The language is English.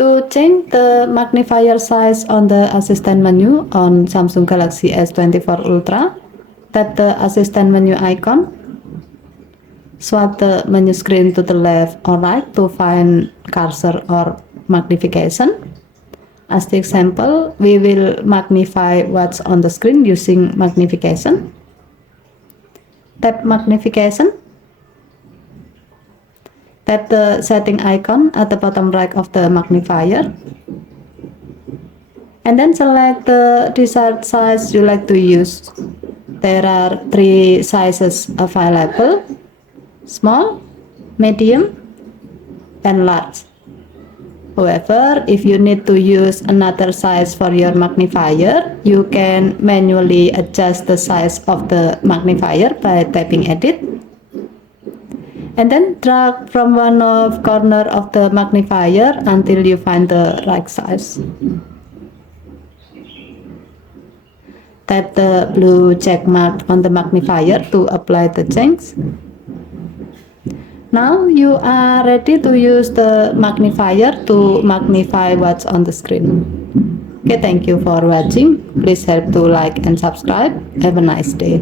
To change the magnifier size on the assistant menu on Samsung Galaxy S24 Ultra, tap the assistant menu icon. Swipe the menu screen to the left or right to find cursor or magnification. As the example, we will magnify what's on the screen using magnification. Tap magnification. Tap the setting icon at the bottom right of the magnifier. And then select the desired size you like to use. There are 3 sizes available: small, medium, and large. However, if you need to use another size for your magnifier, you can manually adjust the size of the magnifier by tapping edit. And then drag from one of corner of the magnifier until you find the right size. Tap the blue check mark on the magnifier to apply the change. Now you are ready to use the magnifier to magnify what's on the screen. Okay, thank you for watching. Please help to like and subscribe. Have a nice day.